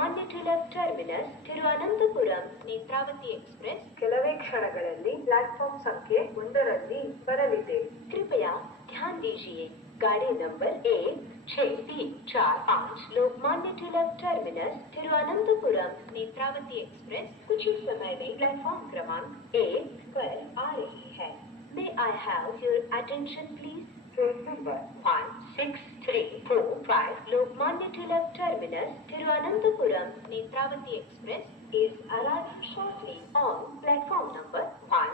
Lokmanya Tilak Terminus, Thiruvananthapuram, Netravati Express. ಕೆಲವೇ ಕ್ಷಣಗಳಲ್ಲಿ platform संख्ಯೆ 1ರಲ್ಲಿ ಬರಲಿದೆ. कृपया ध्यान दीजिए. गाड़ी number 16345 Lokmanya Tilak terminus Thiruvananthapuram Netravati express कुछ ही समय में प्लेटफॉर्म क्रमांक 1 पर आ रही है. May I have your attention please? Train number 16345 Lokmanya Tilak Terminus Thiruvananthapuram Netravati Express is arriving shortly on platform number 1.